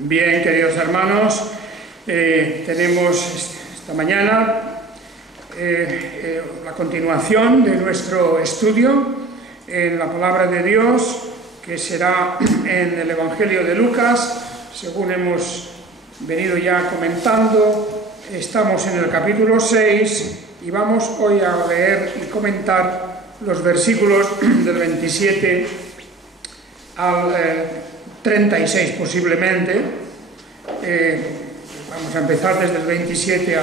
Bien, queridos hermanos, tenemos esta mañana la continuación de nuestro estudio en la Palabra de Dios, que será en el Evangelio de Lucas. Según hemos venido ya comentando, estamos en el capítulo 6 y vamos hoy a leer y comentar los versículos del 27 al 36 posiblemente. Vamos a empezar desde el 27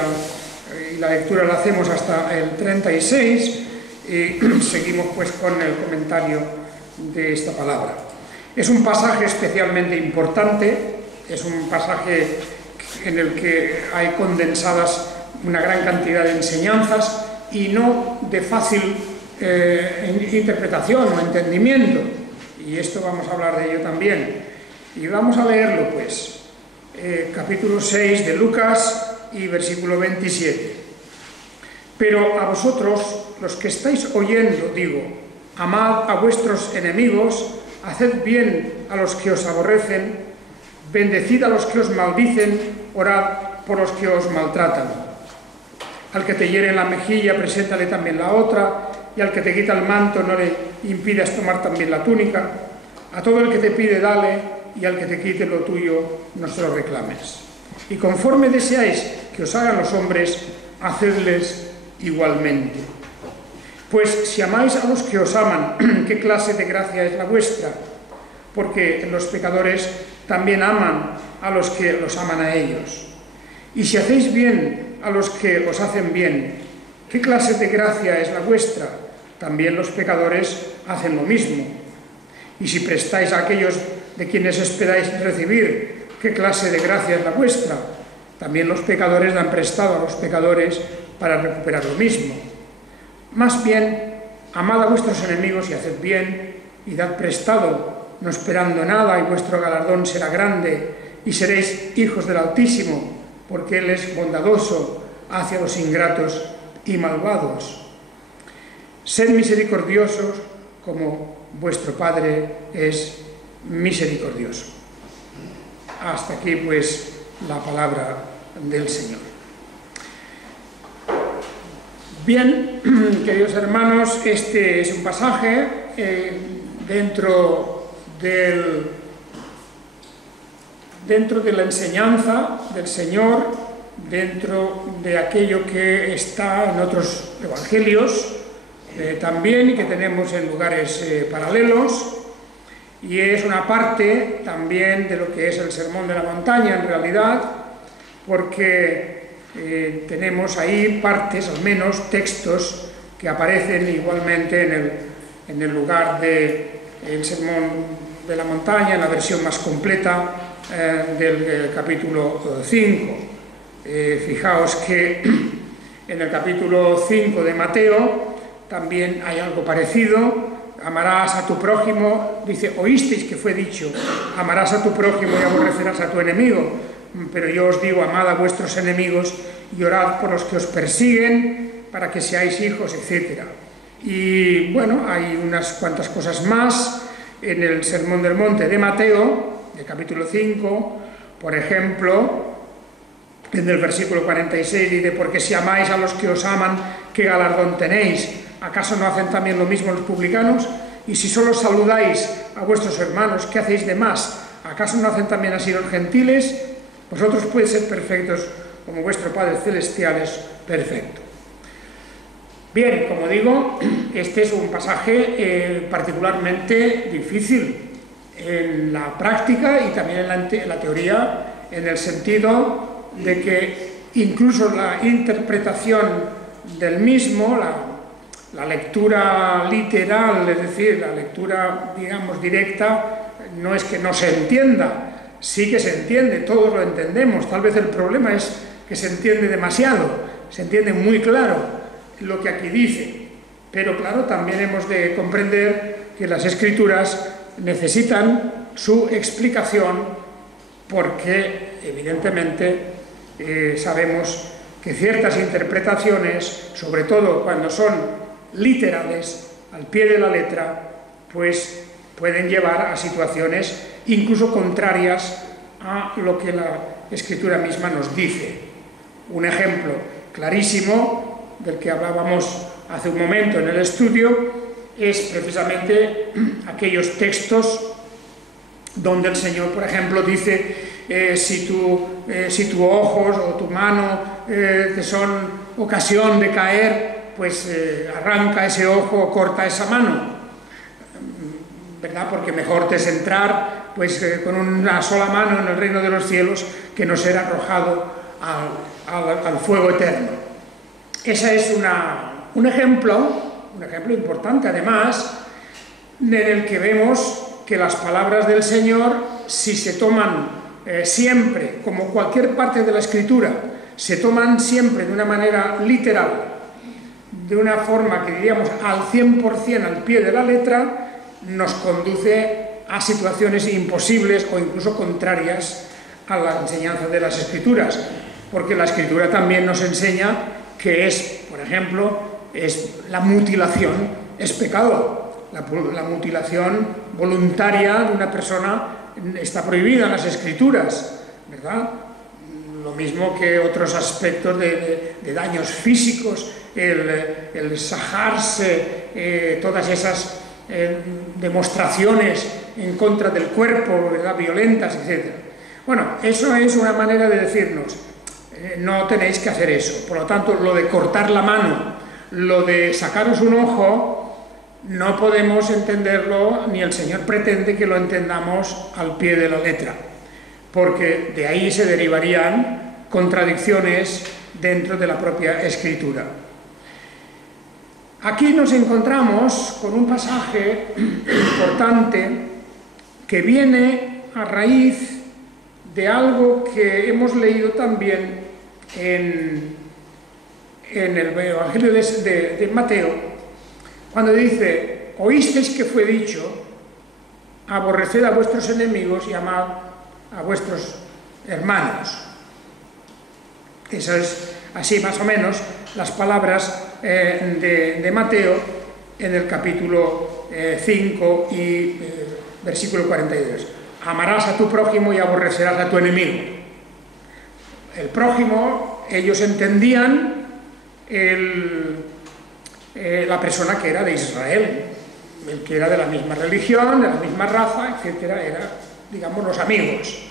y la lectura la hacemos hasta el 36 y seguimos pues con el comentario de esta palabra. Es un pasaje especialmente importante, es un pasaje en el que hay condensadas una gran cantidad de enseñanzas y no de fácil interpretación o entendimiento, y esto vamos a hablar de ello también. Y vamos a leerlo pues, capítulo 6 de Lucas y versículo 27. Pero a vosotros, los que estáis oyendo, digo, amad a vuestros enemigos, haced bien a los que os aborrecen, bendecid a los que os maldicen, orad por los que os maltratan. Al que te hiere en la mejilla, preséntale también la otra, y al que te quita el manto, no le impidas tomar también la túnica. A todo el que te pide, dale, y al que te quite lo tuyo, no se lo reclames. Y conforme deseáis que os hagan los hombres, hacedles igualmente. Pues si amáis a los que os aman, ¿qué clase de gracia es la vuestra? Porque los pecadores también aman a los que los aman a ellos. Y si hacéis bien a los que os hacen bien, ¿qué clase de gracia es la vuestra? También los pecadores hacen lo mismo. Y si prestáis a aquellos de quienes esperáis recibir, ¿qué clase de gracia es la vuestra? También los pecadores dan prestado a los pecadores para recuperar lo mismo. Más bien, amad a vuestros enemigos y haced bien, y dad prestado, no esperando nada, y vuestro galardón será grande, y seréis hijos del Altísimo, porque Él es bondadoso hacia los ingratos y malvados. Sed misericordiosos como vuestro Padre es misericordioso. Hasta aquí pues la palabra del Señor. Bien, queridos hermanos, este es un pasaje dentro de la enseñanza del Señor, dentro de aquello que está en otros evangelios también, y que tenemos en lugares paralelos, y es una parte también de lo que es el Sermón de la Montaña en realidad, porque tenemos ahí partes, al menos textos, que aparecen igualmente en el lugar del Sermón de la Montaña, en la versión más completa del capítulo 5. Fijaos que en el capítulo 5 de Mateo también hay algo parecido. Amarás a tu prójimo, dice, oísteis que fue dicho, amarás a tu prójimo y aborrecerás a tu enemigo, pero yo os digo, amad a vuestros enemigos y orad por los que os persiguen, para que seáis hijos, etc. Y bueno, hay unas cuantas cosas más en el Sermón del Monte de Mateo, de capítulo 5, por ejemplo, en el versículo 46 dice, porque si amáis a los que os aman, ¿qué galardón tenéis? ¿Acaso no hacen también lo mismo los publicanos? Y si solo saludáis a vuestros hermanos, ¿qué hacéis de más? ¿Acaso no hacen también así los gentiles? Vosotros podéis ser perfectos como vuestro Padre Celestial es perfecto. Bien, como digo, este es un pasaje particularmente difícil en la práctica y también en la teoría, en el sentido de que incluso la interpretación del mismo, la lectura literal, es decir, la lectura, digamos, directa, no es que no se entienda, sí que se entiende, todos lo entendemos. Tal vez el problema es que se entiende demasiado, se entiende muy claro lo que aquí dice, pero claro, también hemos de comprender que las Escrituras necesitan su explicación, porque evidentemente sabemos que ciertas interpretaciones, sobre todo cuando son literales, al pie de la letra, pues pueden llevar a situaciones incluso contrarias a lo que la Escritura misma nos dice. Un ejemplo clarísimo del que hablábamos hace un momento en el estudio es precisamente aquellos textos donde el Señor, por ejemplo, dice si tus ojos o tu mano te son ocasión de caer, pues arranca ese ojo o corta esa mano, ¿verdad? Porque mejor te es entrar pues, con una sola mano en el reino de los cielos que no ser arrojado al fuego eterno. Ese es un ejemplo importante, además, en el que vemos que las palabras del Señor, si se toman siempre, como cualquier parte de la Escritura, se toman siempre de una manera literal, de una forma que diríamos al 100% al pie de la letra, nos conduce a situaciones imposibles o incluso contrarias a la enseñanza de las Escrituras, porque la Escritura también nos enseña que por ejemplo, la mutilación es pecado. La mutilación voluntaria de una persona está prohibida en las Escrituras, ¿verdad? Lo mismo que otros aspectos de daños físicos, el sajarse, todas esas demostraciones en contra del cuerpo, ¿verdad? Violentas, etc. Bueno, eso es una manera de decirnos, no tenéis que hacer eso. Por lo tanto, lo de cortar la mano, lo de sacaros un ojo, no podemos entenderlo, ni el Señor pretende que lo entendamos al pie de la letra, porque de ahí se derivarían contradicciones dentro de la propia Escritura. Aquí nos encontramos con un pasaje importante que viene a raíz de algo que hemos leído también en el Evangelio de Mateo, cuando dice: oísteis que fue dicho, aborreced a vuestros enemigos y amad a vuestros hermanos. Esas es así más o menos las palabras de Mateo en el capítulo 5 y versículo 42. Amarás a tu prójimo y aborrecerás a tu enemigo. El prójimo, ellos entendían la persona que era de Israel, el que era de la misma religión, de la misma raza, etcétera, era, digamos, los amigos.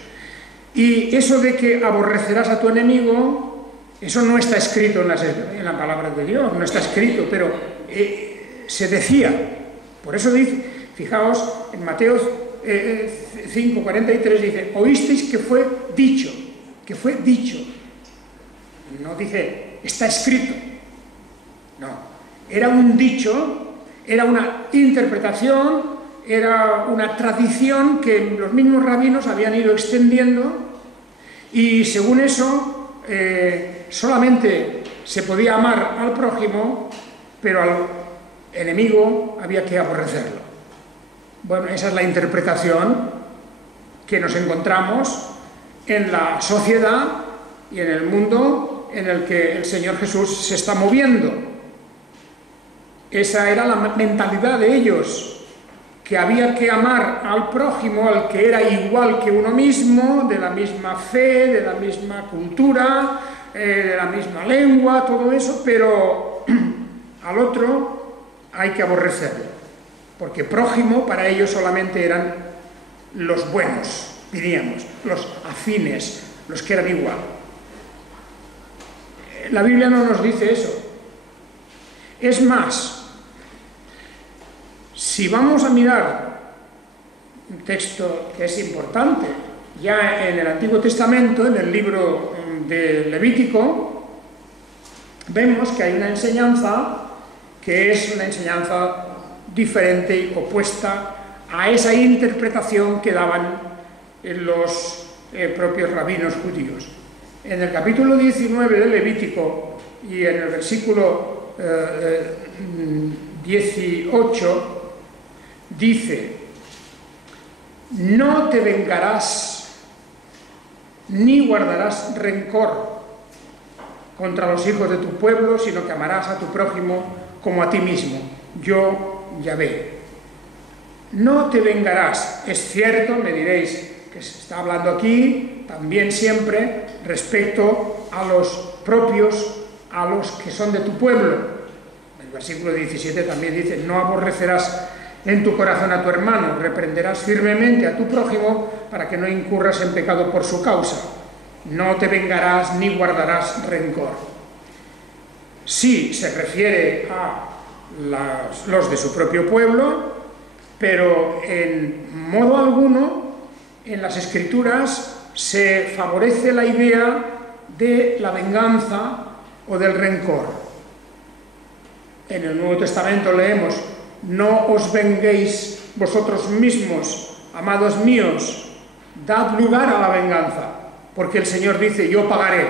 Y eso de que aborrecerás a tu enemigo, eso no está escrito en la palabra de Dios, no está escrito, pero se decía. Por eso dice, fijaos, en Mateo 5:43 dice: oísteis que fue dicho, que fue dicho. No dice, está escrito. No. Era un dicho, era una interpretación, era una tradición que los mismos rabinos habían ido extendiendo, y según eso solamente se podía amar al prójimo, pero al enemigo había que aborrecerlo. Bueno, esa es la interpretación que nos encontramos en la sociedad y en el mundo en el que el Señor Jesús se está moviendo. Esa era la mentalidad de ellos, que había que amar al prójimo, al que era igual que uno mismo, de la misma fe, de la misma cultura, de la misma lengua, todo eso, pero al otro hay que aborrecerlo, porque prójimo para ellos solamente eran los buenos, diríamos, los afines, los que eran igual. La Biblia no nos dice eso. Es más, si vamos a mirar un texto que es importante, ya en el Antiguo Testamento, en el libro de Levítico, vemos que hay una enseñanza que es una enseñanza diferente y opuesta a esa interpretación que daban los propios rabinos judíos. En el capítulo 19 de Levítico y en el versículo 18 dice: no te vengarás ni guardarás rencor contra los hijos de tu pueblo, sino que amarás a tu prójimo como a ti mismo. Yo, Yahvé. No te vengarás. Es cierto, me diréis, que se está hablando aquí también siempre respecto a los propios, a los que son de tu pueblo. El versículo 17 también dice: no aborrecerás en tu corazón a tu hermano, reprenderás firmemente a tu prójimo para que no incurras en pecado por su causa. No te vengarás ni guardarás rencor. Sí, se refiere a los de su propio pueblo, pero en modo alguno en las Escrituras se favorece la idea de la venganza o del rencor. En el Nuevo Testamento leemos: no os venguéis vosotros mismos, amados míos, dad lugar a la venganza, porque el Señor dice: yo pagaré,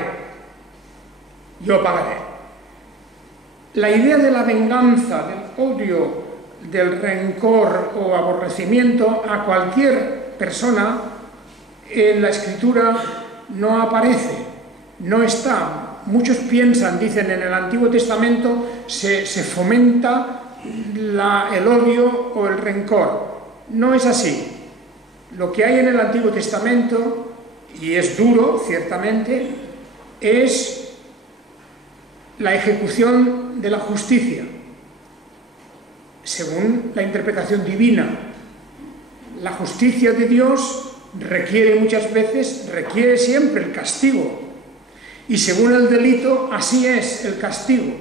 yo pagaré. La idea de la venganza, del odio, del rencor o aborrecimiento a cualquier persona en la Escritura no aparece, no está. Muchos piensan, dicen, en el Antiguo Testamento se fomenta el odio o el rencor. No es así. Lo que hay en el Antiguo Testamento, y es duro, ciertamente, es la ejecución de la justicia, según la interpretación divina. La justicia de Dios requiere muchas veces, requiere siempre el castigo, y según el delito, así es el castigo.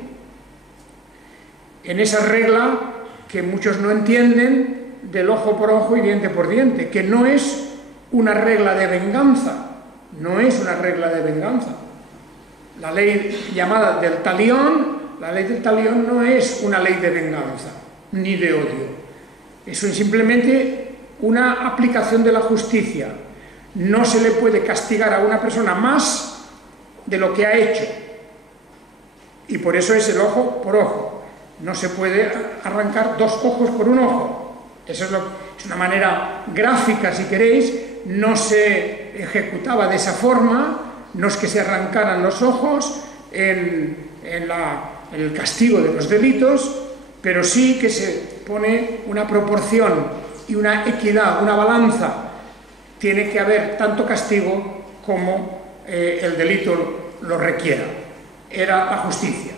En esa regla que muchos no entienden, del ojo por ojo y diente por diente, que no es una regla de venganza, no es una regla de venganza. La ley llamada del talión, la ley del talión no es una ley de venganza, ni de odio. Eso es simplemente una aplicación de la justicia. No se le puede castigar a una persona más de lo que ha hecho. Y por eso es el ojo por ojo. No se puede arrancar dos ojos por un ojo. Eso es una manera gráfica, si queréis. No se ejecutaba de esa forma. No es que se arrancaran los ojos en el castigo de los delitos, pero sí que se pone una proporción y una equidad, una balanza. Tiene que haber tanto castigo como el delito lo requiera. Era la justicia.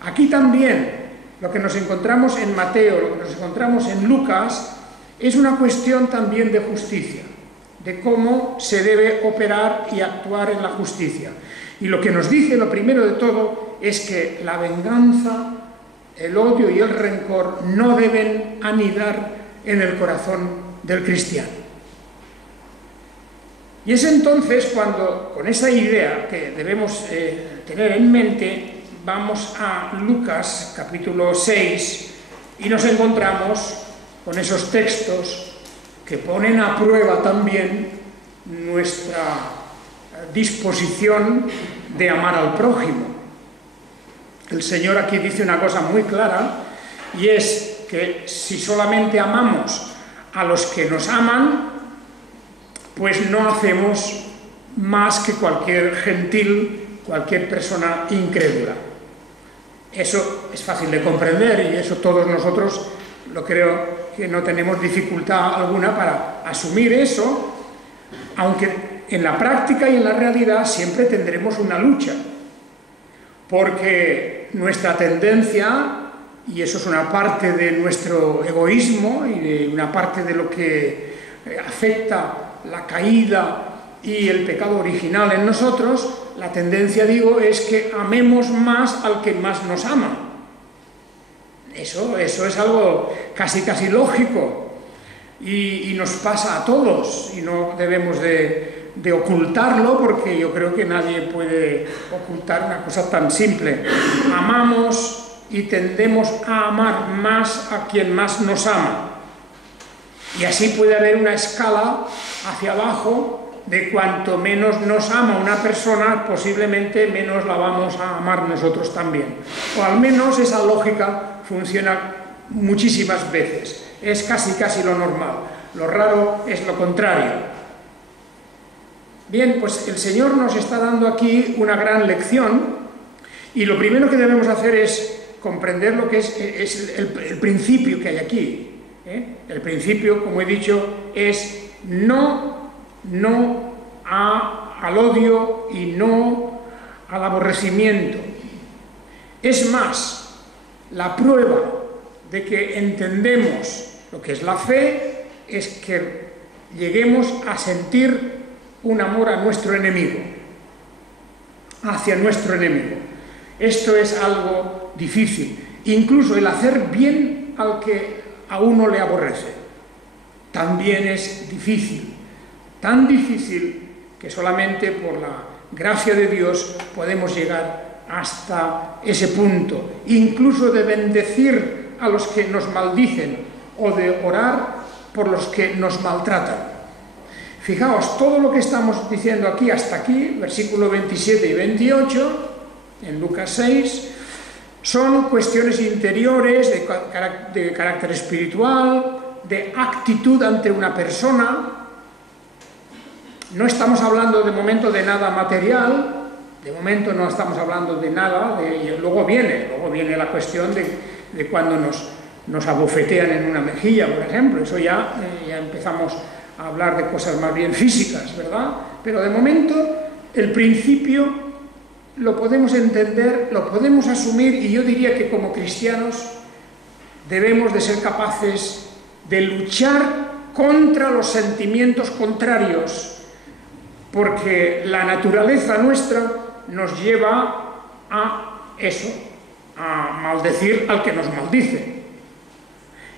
Aquí también lo que nos encontramos en Mateo, lo que nos encontramos en Lucas, es una cuestión también de justicia, de cómo se debe operar y actuar en la justicia. Y lo que nos dice, lo primero de todo, es que la venganza, el odio y el rencor no deben anidar en el corazón del cristiano. Y es entonces cuando, con esa idea que debemos tener en mente, vamos a Lucas capítulo 6 y nos encontramos con esos textos que ponen a prueba también nuestra disposición de amar al prójimo. El Señor aquí dice una cosa muy clara, y es que si solamente amamos a los que nos aman, pues no hacemos más que cualquier gentil, cualquier persona incrédula. Eso es fácil de comprender y eso todos nosotros lo creo que no tenemos dificultad alguna para asumir eso, aunque en la práctica y en la realidad siempre tendremos una lucha, porque nuestra tendencia, y eso es una parte de nuestro egoísmo y de una parte de lo que afecta la caída y el pecado original en nosotros, la tendencia, digo, es que amemos más al que más nos ama. Eso es algo casi lógico y nos pasa a todos y no debemos de ocultarlo, porque yo creo que nadie puede ocultar una cosa tan simple. Amamos y tendemos a amar más a quien más nos ama. Y así puede haber una escala hacia abajo de cuanto menos nos ama una persona, posiblemente menos la vamos a amar nosotros también. O al menos esa lógica funciona muchísimas veces. Es casi lo normal. Lo raro es lo contrario. Bien, pues el Señor nos está dando aquí una gran lección y lo primero que debemos hacer es comprender lo que es el principio que hay aquí. El principio, como he dicho, es no no al odio y no al aborrecimiento. Es más, la prueba de que entendemos lo que es la fe es que lleguemos a sentir un amor a nuestro enemigo, hacia nuestro enemigo. Esto es algo difícil, incluso el hacer bien al que a uno le aborrece, también es difícil, tan difícil que solamente por la gracia de Dios podemos llegar hasta ese punto, incluso de bendecir a los que nos maldicen o de orar por los que nos maltratan. Fijaos, todo lo que estamos diciendo aquí, hasta aquí, versículo 27 y 28, en Lucas 6, son cuestiones interiores, de carácter espiritual, de actitud ante una persona. No estamos hablando de momento de nada material, de momento no estamos hablando de nada, y luego viene la cuestión de cuando nos abofetean en una mejilla, por ejemplo. Eso ya empezamos a hablar de cosas más bien físicas, ¿verdad? Pero de momento el principio lo podemos entender, lo podemos asumir, y yo diría que como cristianos debemos de ser capaces de luchar contra los sentimientos contrarios, porque la naturaleza nuestra nos lleva a eso, a maldecir al que nos maldice,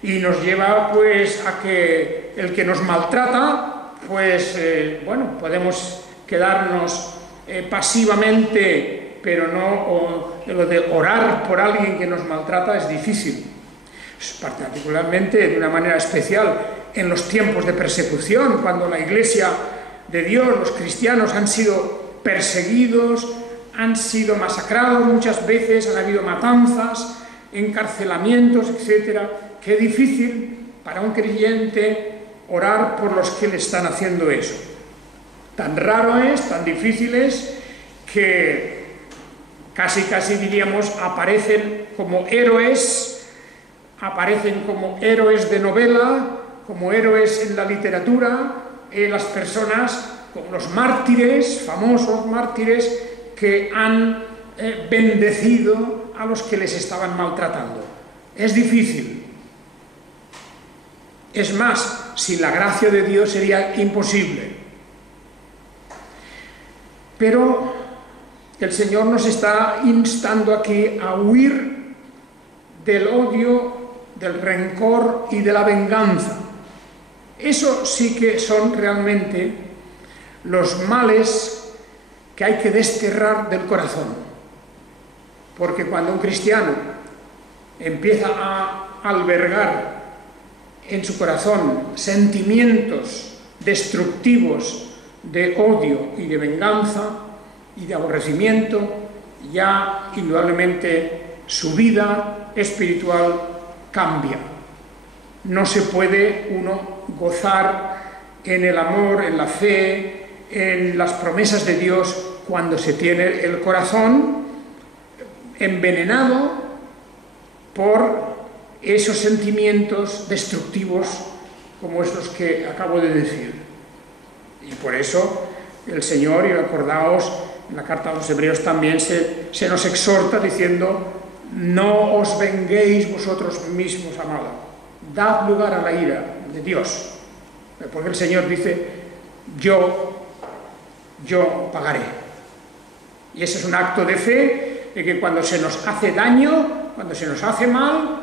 y nos lleva pues a que el que nos maltrata, pues bueno, podemos quedarnos pasivamente, pero no, lo de orar por alguien que nos maltrata es difícil, particularmente de una manera especial en los tiempos de persecución, cuando la Iglesia de Dios, los cristianos, han sido perseguidos, han sido masacrados muchas veces, han habido matanzas, encarcelamientos, etc. Qué difícil para un creyente orar por los que le están haciendo eso. Tan raro es, tan difícil es, que casi diríamos aparecen como héroes de novela, como héroes en la literatura, las personas, como los mártires, famosos mártires, que han bendecido a los que les estaban maltratando. Es difícil. Es más, sin la gracia de Dios sería imposible. Pero el Señor nos está instando aquí a huir del odio, del rencor y de la venganza. Eso sí que son realmente los males que hay que desterrar del corazón. Porque cuando un cristiano empieza a albergar en su corazón sentimientos destructivos de odio y de venganza y de aborrecimiento, ya indudablemente su vida espiritual cambia. No se puede uno gozar en el amor, en la fe, en las promesas de Dios cuando se tiene el corazón envenenado por esos sentimientos destructivos como esos que acabo de decir. Y por eso el Señor, y acordaos, en la carta a los Hebreos también se nos exhorta diciendo: no os venguéis vosotros mismos, amado, dad lugar a la ira de Dios, porque el Señor dice: yo pagaré. Y ese es un acto de fe, de que cuando se nos hace daño, cuando se nos hace mal,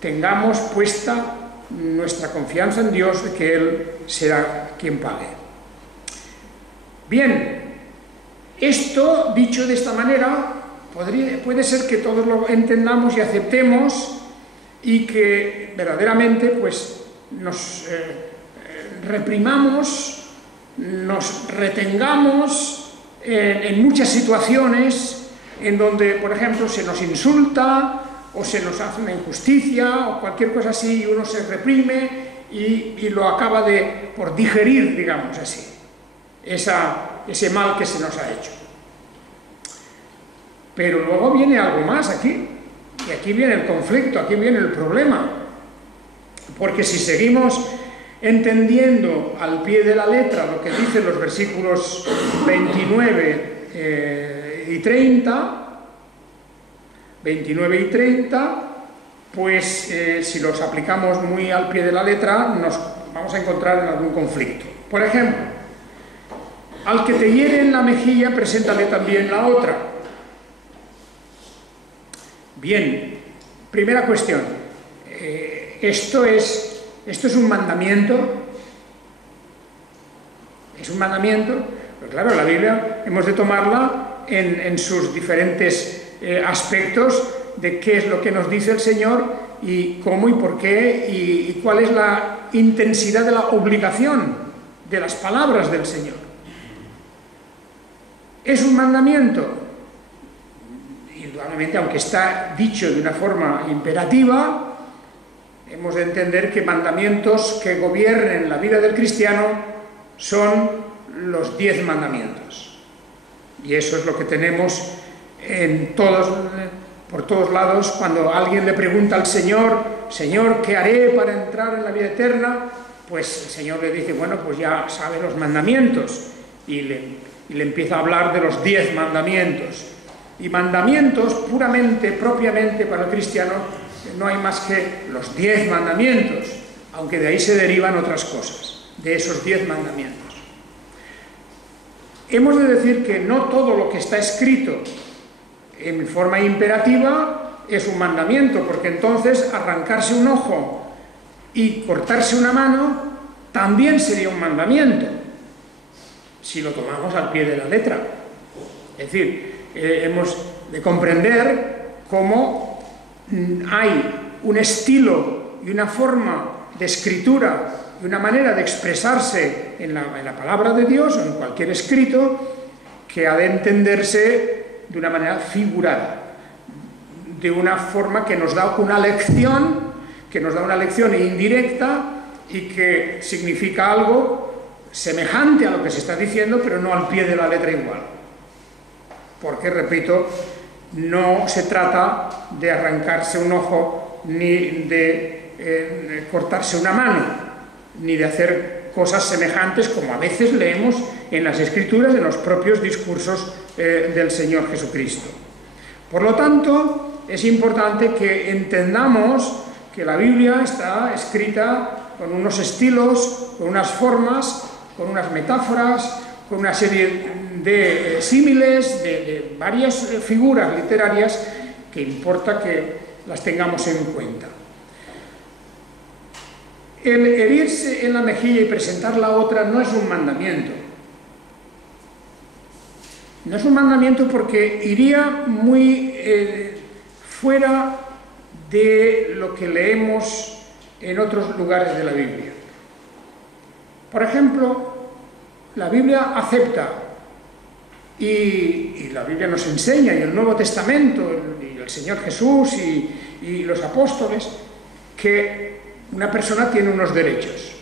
tengamos puesta nuestra confianza en Dios, de que Él será quien pague. Bien, esto dicho de esta manera, puede ser que todos lo entendamos y aceptemos, y que verdaderamente pues nos reprimamos, nos retengamos en muchas situaciones en donde, por ejemplo, se nos insulta o se nos hace una injusticia o cualquier cosa así, y uno se reprime y lo acaba por digerir, digamos así, ese mal que se nos ha hecho. Pero luego viene algo más aquí, y aquí viene el conflicto, aquí viene el problema, porque si seguimos entendiendo al pie de la letra lo que dicen los versículos 29 y 30, pues si los aplicamos muy al pie de la letra nos vamos a encontrar en algún conflicto. Por ejemplo, al que te hiere en la mejilla, preséntale también la otra. Bien, primera cuestión. ¿Esto es un mandamiento? ¿Es un mandamiento? Pues claro, la Biblia hemos de tomarla en sus diferentes aspectos de qué es lo que nos dice el Señor y cómo y por qué y cuál es la intensidad de la obligación de las palabras del Señor. ¿Es un mandamiento? Indudablemente, aunque está dicho de una forma imperativa, hemos de entender que mandamientos que gobiernen la vida del cristiano son los 10 mandamientos. Y eso es lo que tenemos por todos lados. Cuando alguien le pregunta al Señor, Señor, ¿qué haré para entrar en la vida eterna? Pues el Señor le dice, bueno, pues ya sabe los mandamientos. Y le empieza a hablar de los 10 mandamientos. Y mandamientos puramente, propiamente para el cristiano, no hay más que los 10 mandamientos, aunque de ahí se derivan otras cosas, de esos 10 mandamientos. Hemos de decir que no todo lo que está escrito en forma imperativa es un mandamiento, porque entonces arrancarse un ojo y cortarse una mano también sería un mandamiento, si lo tomamos al pie de la letra. Es decir, hemos de comprender cómo hay un estilo y una forma de escritura y una manera de expresarse en la palabra de Dios o en cualquier escrito que ha de entenderse de una manera figurada, de una forma que nos da una lección indirecta y que significa algo semejante a lo que se está diciendo, pero no al pie de la letra igual. Porque, repito, no se trata de arrancarse un ojo, ni de cortarse una mano, ni de hacer cosas semejantes como a veces leemos en las Escrituras, en los propios discursos del Señor Jesucristo. Por lo tanto, es importante que entendamos que la Biblia está escrita con unos estilos, con unas formas, con unas metáforas, con una serie de símiles, de varias figuras literarias que importa que las tengamos en cuenta. El herirse en la mejilla y presentar la otra no es un mandamiento. No es un mandamiento porque iría muy fuera de lo que leemos en otros lugares de la Biblia. Por ejemplo, la Biblia acepta, y la Biblia nos enseña, y el Nuevo Testamento, y el Señor Jesús, y los apóstoles, que una persona tiene unos derechos,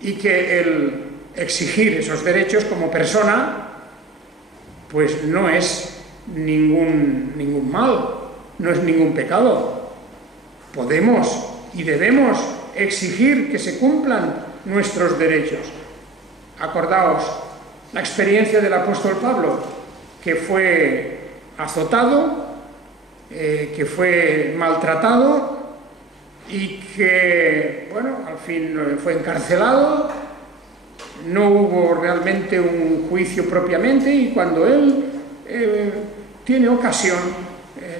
y que el exigir esos derechos como persona, pues no es ningún mal, no es ningún pecado. Podemos y debemos exigir que se cumplan nuestros derechos. Acordaos la experiencia del apóstol Pablo, que fue azotado, que fue maltratado y que, bueno, al fin fue encarcelado. No hubo realmente un juicio propiamente y cuando él tiene ocasión,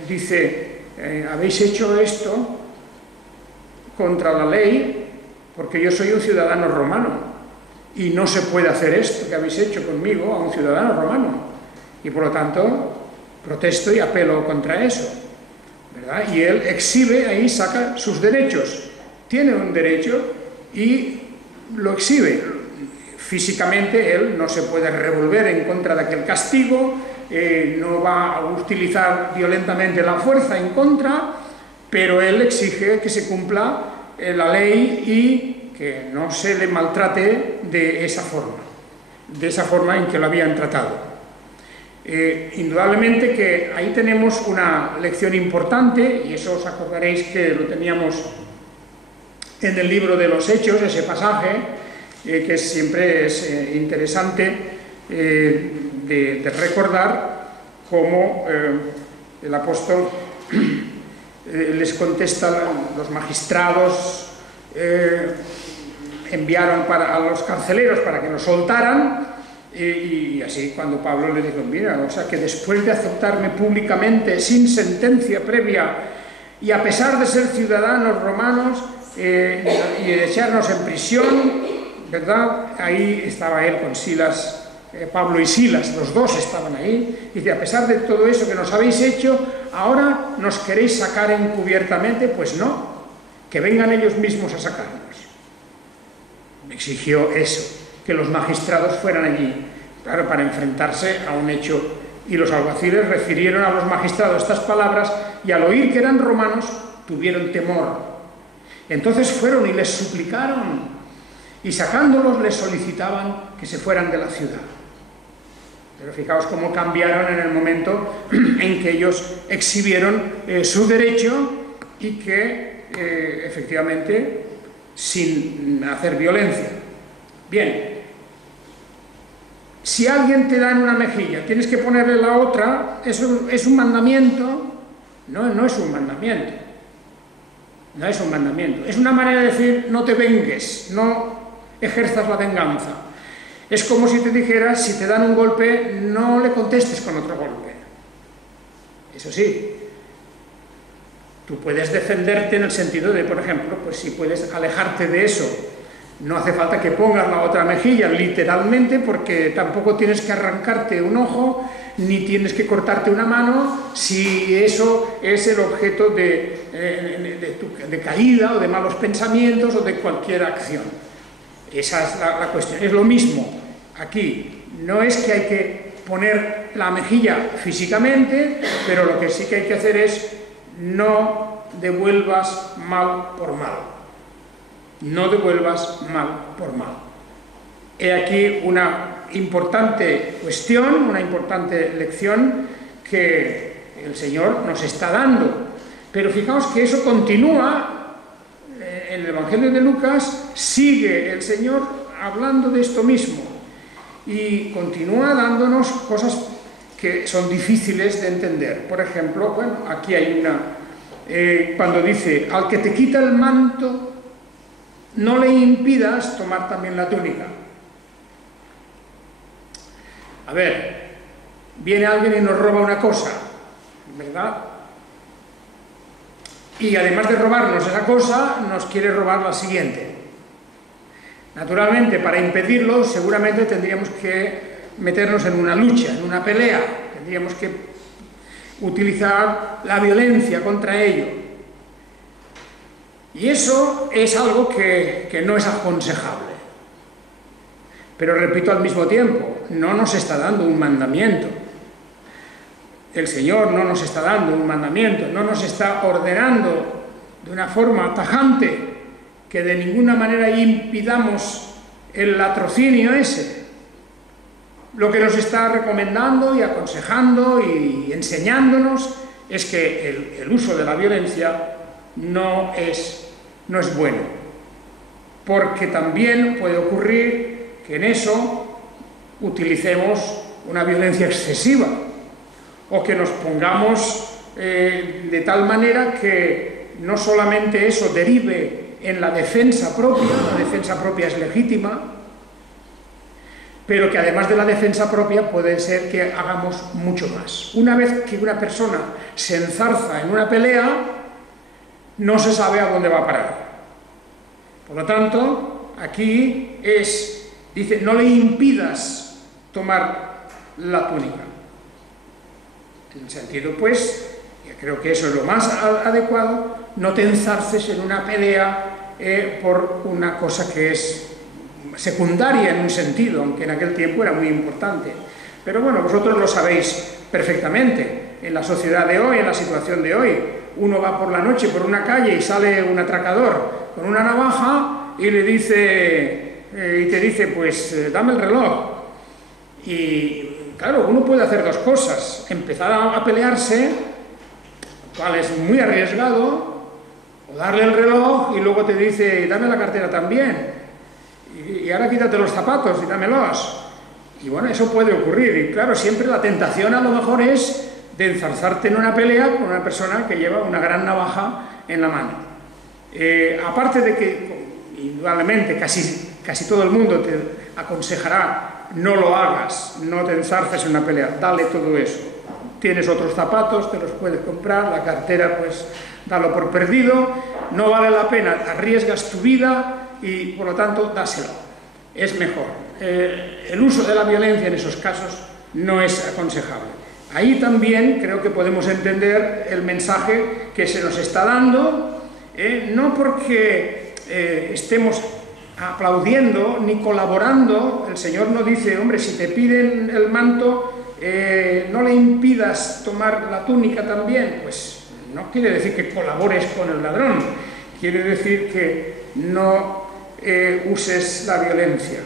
dice, habéis hecho esto contra la ley porque yo soy un ciudadano romano. Y no se puede hacer esto que habéis hecho conmigo a un ciudadano romano. Y por lo tanto, protesto y apelo contra eso, ¿verdad? Y él exhibe, ahí saca sus derechos. Tiene un derecho y lo exhibe. Físicamente él no se puede revolver en contra de aquel castigo, no va a utilizar violentamente la fuerza en contra, pero él exige que se cumpla la ley y que no se le maltrate de esa forma en que lo habían tratado. Indudablemente que ahí tenemos una lección importante, y eso os acordaréis que lo teníamos en el libro de los Hechos, ese pasaje, que siempre es interesante de recordar cómo el apóstol les contesta, los magistrados enviaron a los carceleros para que los soltaran, y así cuando Pablo le dijo, mira, o sea que después de aceptarme públicamente, sin sentencia previa, y a pesar de ser ciudadanos romanos, y de echarnos en prisión, ¿verdad? Ahí estaba él con Silas, Pablo y Silas, los dos estaban ahí. Dice, a pesar de todo eso que nos habéis hecho, ahora nos queréis sacar encubiertamente. Pues no, que vengan ellos mismos a sacarnos. Exigió eso, que los magistrados fueran allí, claro, para enfrentarse a un hecho. Y los alguaciles refirieron a los magistrados estas palabras, y al oír que eran romanos, tuvieron temor. Entonces fueron y les suplicaron, y sacándolos les solicitaban que se fueran de la ciudad. Pero fijaos cómo cambiaron en el momento en que ellos exhibieron su derecho, y que efectivamente sin hacer violencia. Bien, si alguien te da en una mejilla, tienes que ponerle la otra, ¿eso es un mandamiento? No, no es un mandamiento. No es un mandamiento. Es una manera de decir, no te vengues, no ejerzas la venganza. Es como si te dijeras, si te dan un golpe, no le contestes con otro golpe. Eso sí, tú puedes defenderte en el sentido de, por ejemplo, pues si puedes alejarte de eso. No hace falta que pongas la otra mejilla, literalmente, porque tampoco tienes que arrancarte un ojo, ni tienes que cortarte una mano, si eso es el objeto de caída o de malos pensamientos o de cualquier acción. Esa es la cuestión. Es lo mismo aquí. No es que hay que poner la mejilla físicamente, pero lo que sí que hay que hacer es no devuelvas mal por mal. No devuelvas mal por mal. He aquí una importante cuestión, una importante lección que el Señor nos está dando. Pero fijaos que eso continúa en el Evangelio de Lucas, sigue el Señor hablando de esto mismo y continúa dándonos cosas que son difíciles de entender. Por ejemplo, bueno, aquí hay una, cuando dice, al que te quita el manto, no le impidas tomar también la túnica. A ver, viene alguien y nos roba una cosa, ¿verdad? Y además de robarnos esa cosa, nos quiere robar la siguiente. Naturalmente, para impedirlo, seguramente tendríamos que meternos en una lucha, en una pelea. Tendríamos que utilizar la violencia contra ello. Y eso es algo que no es aconsejable. Pero repito al mismo tiempo, no nos está dando un mandamiento. El Señor no nos está dando un mandamiento, no nos está ordenando de una forma tajante que de ninguna manera impidamos el latrocinio ese. Lo que nos está recomendando y aconsejando y enseñándonos es que el uso de la violencia no es bueno, porque también puede ocurrir que en eso utilicemos una violencia excesiva o que nos pongamos de tal manera que no solamente eso derive en la defensa propia es legítima, pero que además de la defensa propia puede ser que hagamos mucho más. Una vez que una persona se enzarza en una pelea, no se sabe a dónde va a parar. Por lo tanto, aquí dice, no le impidas tomar la túnica. En el sentido, pues, yo creo que eso es lo más adecuado, no te enzarces en una pelea por una cosa que es secundaria en un sentido, aunque en aquel tiempo era muy importante. Pero bueno, vosotros lo sabéis perfectamente. En la sociedad de hoy, en la situación de hoy, uno va por la noche por una calle y sale un atracador con una navaja y te dice, pues dame el reloj. Y claro, uno puede hacer dos cosas: empezar a pelearse, cual es muy arriesgado, O darle el reloj y luego te dice, dame la cartera también. Y ahora quítate los zapatos y dámelos. Y bueno, eso puede ocurrir. Y claro, siempre la tentación a lo mejor es de enzarzarte en una pelea con una persona que lleva una gran navaja en la mano. Aparte de que, indudablemente, casi todo el mundo te aconsejará, no lo hagas, no te enzarces en una pelea, dale todo eso. Tienes otros zapatos, te los puedes comprar, la cartera, pues dalo por perdido, no vale la pena, arriesgas tu vida y por lo tanto dáselo, es mejor. El uso de la violencia en esos casos no es aconsejable. Ahí también creo que podemos entender el mensaje que se nos está dando, no porque estemos aplaudiendo ni colaborando. El Señor no dice, hombre, si te piden el manto, no le impidas tomar la túnica también. Pues no quiere decir que colabores con el ladrón, quiere decir que no uses la violencia.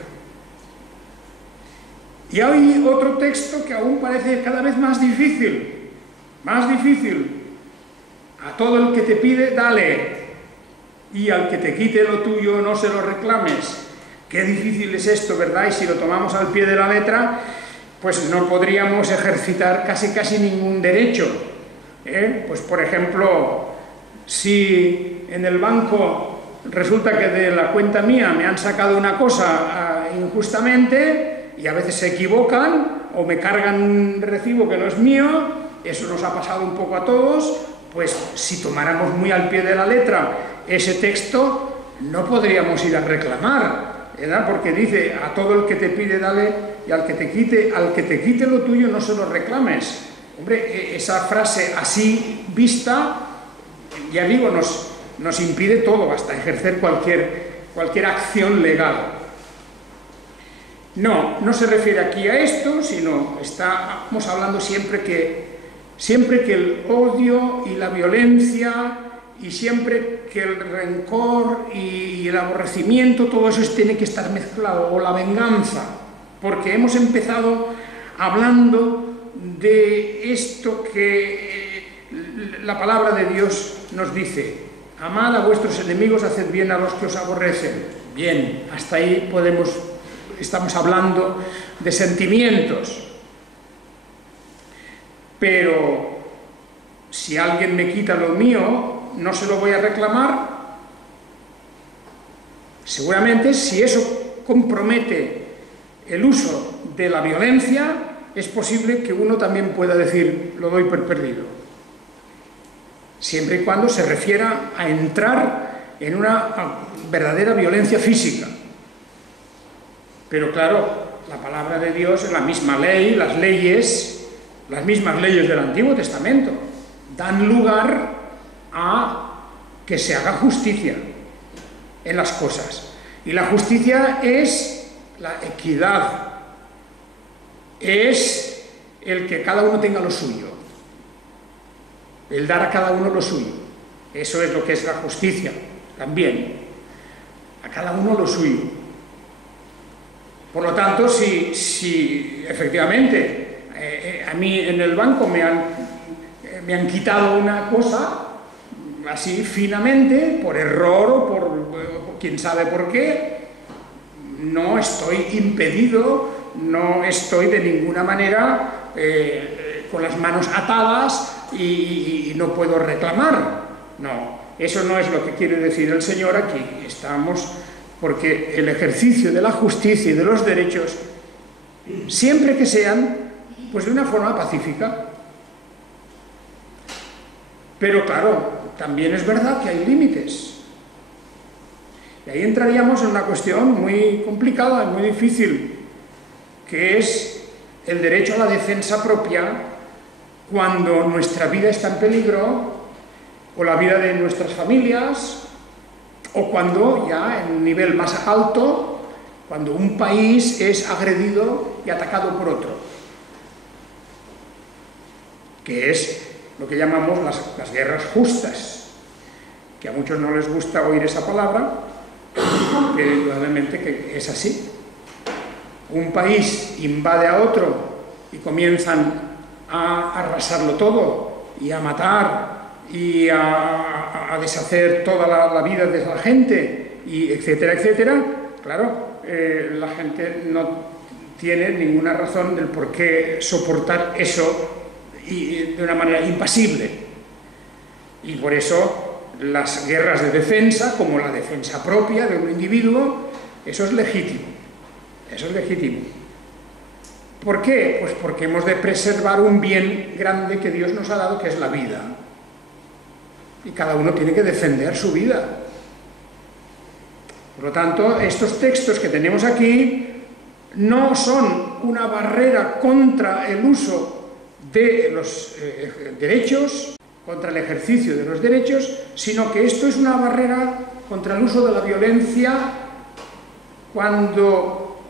Y hay otro texto que aún parece cada vez más difícil, más difícil. A todo el que te pide, dale, y al que te quite lo tuyo, no se lo reclames. Qué difícil es esto, ¿verdad? Y si lo tomamos al pie de la letra, pues no podríamos ejercitar casi ningún derecho. Pues por ejemplo, si en el banco resulta que de la cuenta mía me han sacado una cosa injustamente, y a veces se equivocan o me cargan un recibo que no es mío, eso nos ha pasado un poco a todos, pues si tomáramos muy al pie de la letra ese texto, no podríamos ir a reclamar, ¿verdad? Porque dice, a todo el que te pide dale, y al que te quite lo tuyo no se lo reclames. Hombre, esa frase así vista, ya digo, nos impide todo, hasta ejercer cualquier acción legal. No se refiere aquí a esto, sino estamos hablando siempre que el odio y la violencia, y siempre que el rencor y el aborrecimiento, todo eso tiene que estar mezclado, o la venganza, porque hemos empezado hablando de esto que la palabra de Dios nos dice: amad a vuestros enemigos, haced bien a los que os aborrecen. Bien, hasta ahí estamos hablando de sentimientos. Pero si alguien me quita lo mío, no se lo voy a reclamar. Seguramente, si eso compromete el uso de la violencia, es posible que uno también pueda decir, lo doy por perdido. Siempre y cuando se refiera a entrar en una verdadera violencia física. Pero claro, la palabra de Dios es la misma ley, las mismas leyes del Antiguo Testamento dan lugar a que se haga justicia en las cosas. Y la justicia es la equidad, es el que cada uno tenga lo suyo, el dar a cada uno lo suyo. Eso es lo que es la justicia también, a cada uno lo suyo. Por lo tanto, si efectivamente a mí en el banco me han quitado una cosa así finamente, por error o por quién sabe por qué, no estoy impedido, no estoy de ninguna manera con las manos atadas y no puedo reclamar. No, eso no es lo que quiere decir el Señor aquí. Estamos porque el ejercicio de la justicia y de los derechos, siempre que sean, pues de una forma pacífica. Pero claro, también es verdad que hay límites. Y ahí entraríamos en una cuestión muy complicada y muy difícil, que es el derecho a la defensa propia cuando nuestra vida está en peligro, o la vida de nuestras familias, o cuando ya en un nivel más alto, cuando un país es agredido y atacado por otro, que es lo que llamamos las guerras justas, que a muchos no les gusta oír esa palabra, pero indudablemente que es así. Un país invade a otro y comienzan a arrasarlo todo y a matar y a deshacer toda la vida de la gente, y etcétera, etcétera, claro, la gente no tiene ninguna razón del por qué soportar eso de una manera impasible. Y por eso las guerras de defensa, como la defensa propia de un individuo, eso es legítimo. Eso es legítimo. ¿Por qué? Pues porque hemos de preservar un bien grande que Dios nos ha dado, que es la vida. Y cada uno tiene que defender su vida. Por lo tanto, estos textos que tenemos aquí no son una barrera contra el uso de los derechos, contra el ejercicio de los derechos, sino que esto es una barrera contra el uso de la violencia cuando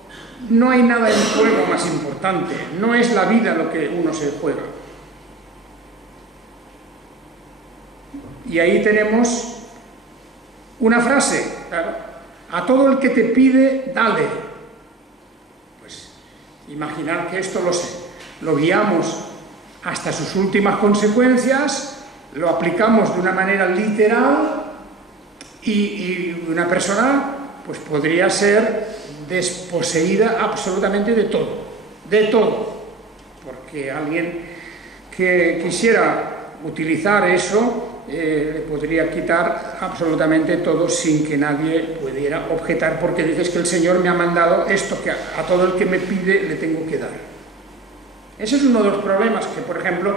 no hay nada en juego más importante, no es la vida lo que uno se juega. Y ahí tenemos una frase, claro, a todo el que te pide, dale. Pues imaginar que esto lo guiamos hasta sus últimas consecuencias, lo aplicamos de una manera literal y una persona pues podría ser desposeída absolutamente de todo, porque alguien que quisiera utilizar eso le podría quitar absolutamente todo sin que nadie pudiera objetar, porque dices que el Señor me ha mandado esto, que a todo el que me pide le tengo que dar. Ese es uno de los problemas que, por ejemplo,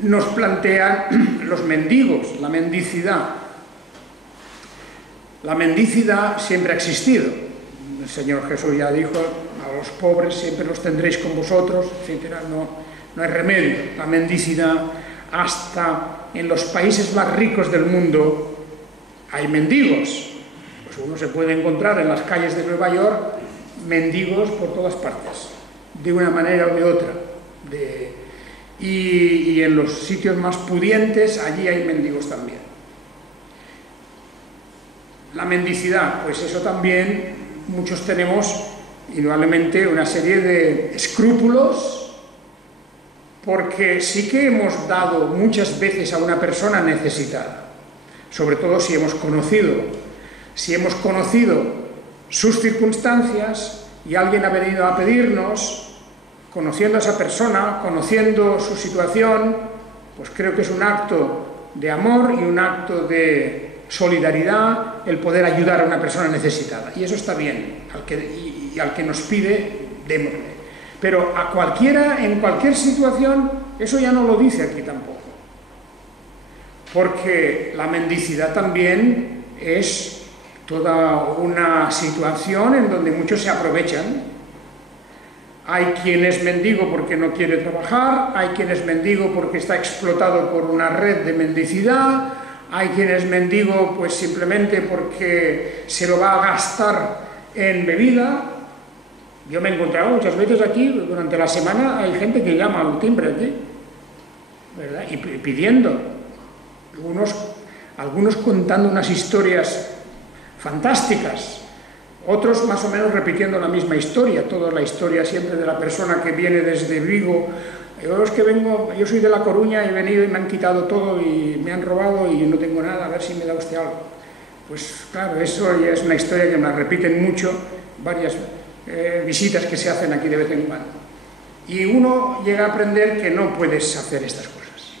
nos plantean los mendigos, la mendicidad. La mendicidad siempre ha existido. El Señor Jesús ya dijo, a los pobres siempre los tendréis con vosotros, etc. No hay remedio. La mendicidad, hasta en los países más ricos del mundo, hay mendigos. Pues uno se puede encontrar en las calles de Nueva York mendigos por todas partes, de una manera o de otra. Y en los sitios más pudientes, allí hay mendigos también. La mendicidad, pues eso también, muchos tenemos indudablemente una serie de escrúpulos, porque sí que hemos dado muchas veces a una persona necesitada, sobre todo si hemos conocido sus circunstancias y alguien ha venido a pedirnos, conociendo a esa persona, conociendo su situación, pues creo que es un acto de amor y un acto de solidaridad el poder ayudar a una persona necesitada. Y eso está bien, y al que nos pide, démosle. Pero a cualquiera, en cualquier situación, eso ya no lo dice aquí tampoco. Porque la mendicidad también es toda una situación en donde muchos se aprovechan. Hay quien es mendigo porque no quiere trabajar, hay quien es mendigo porque está explotado por una red de mendicidad, hay quien es mendigo pues simplemente porque se lo va a gastar en bebida. Yo me he encontrado muchas veces aquí, durante la semana, hay gente que llama al timbre aquí, ¿verdad? Y pidiendo, algunos contando unas historias fantásticas, otros más o menos repitiendo la misma historia, toda la historia siempre de la persona que viene desde Vigo. Yo soy de La Coruña, he venido y me han quitado todo y me han robado y no tengo nada, a ver si me da usted algo. Pues claro, eso ya es una historia que me la repiten mucho, varias visitas que se hacen aquí de vez en cuando. Y uno llega a aprender que no puedes hacer estas cosas,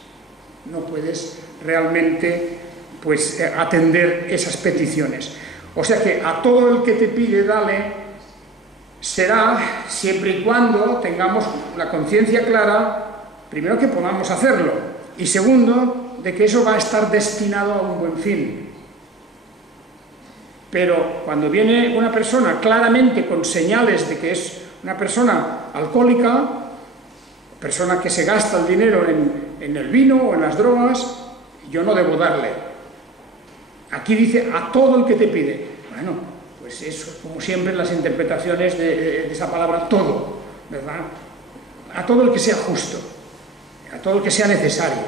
no puedes realmente pues, atender esas peticiones. O sea que a todo el que te pide, dale, será siempre y cuando tengamos la conciencia clara, primero que podamos hacerlo, y segundo, de que eso va a estar destinado a un buen fin. Pero cuando viene una persona claramente con señales de que es una persona alcohólica, persona que se gasta el dinero en el vino o en las drogas, yo no debo darle. Aquí dice a todo el que te pide. Bueno, pues eso, como siempre, las interpretaciones de esa palabra todo, ¿verdad? A todo el que sea justo, a todo el que sea necesario.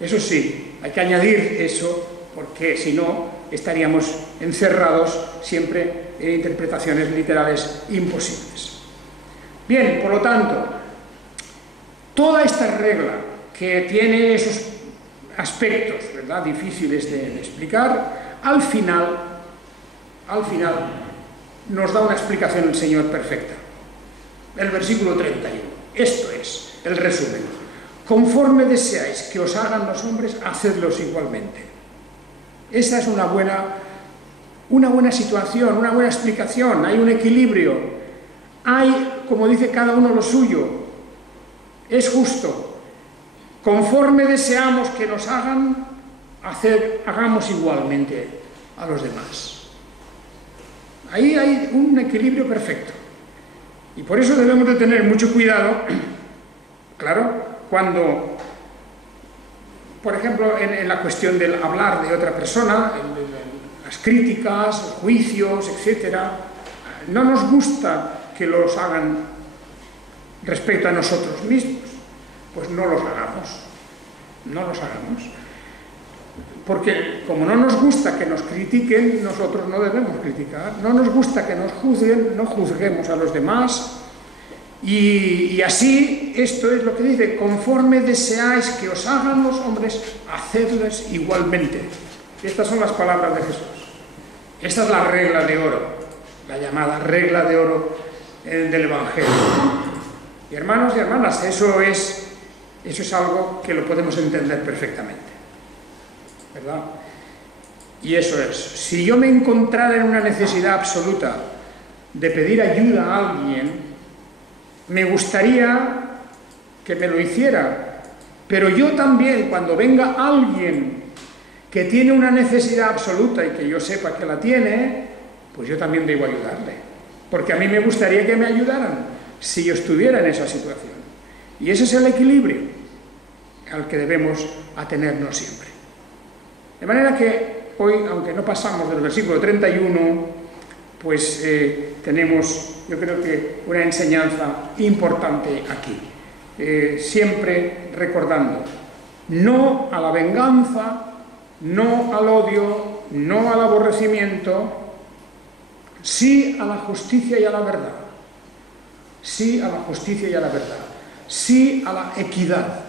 Eso sí, hay que añadir eso, porque si no, estaríamos encerrados siempre en interpretaciones literales imposibles. Bien, por lo tanto, toda esta regla que tiene esos aspectos, ¿verdad?, difíciles de explicar, al final nos da una explicación el Señor perfecta. El versículo 31. Esto es el resumen. Conforme deseáis que os hagan los hombres, hacedlos igualmente. Esa es una buena situación, una buena explicación. Hay un equilibrio. Hay, como dice cada uno, lo suyo. Es justo. Conforme deseamos que nos hagan, hagamos igualmente a los demás. Ahí hay un equilibrio perfecto. Y por eso debemos de tener mucho cuidado, claro, cuando, por ejemplo, en la cuestión del hablar de otra persona, las críticas, los juicios, etc., no nos gusta que los hagan respecto a nosotros mismos, pues no los hagamos, porque como no nos gusta que nos critiquen, nosotros no debemos criticar, no nos gusta que nos juzguen, no juzguemos a los demás, y así, esto es lo que dice, conforme deseáis que os hagan los hombres, hacedles igualmente. Estas son las palabras de Jesús. Esta es la regla de oro, la llamada regla de oro del Evangelio. Y hermanos y hermanas, eso es algo que lo podemos entender perfectamente, ¿verdad? Y eso es, si yo me encontrara en una necesidad absoluta de pedir ayuda a alguien, me gustaría que me lo hiciera, pero yo también, cuando venga alguien que tiene una necesidad absoluta y que yo sepa que la tiene, pues yo también debo ayudarle, porque a mí me gustaría que me ayudaran si yo estuviera en esa situación. Y ese es el equilibrio al que debemos atenernos siempre. De manera que hoy, aunque no pasamos del versículo 31, pues tenemos, yo creo que, una enseñanza importante aquí. Siempre recordando, no a la venganza, no al odio, no al aborrecimiento, sí a la justicia y a la verdad. Sí a la justicia y a la verdad. Sí a la equidad.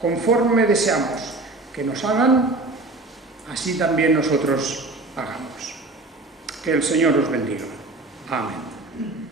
Conforme deseamos que nos hagan, así también nosotros hagamos. Que el Señor os bendiga. Amén.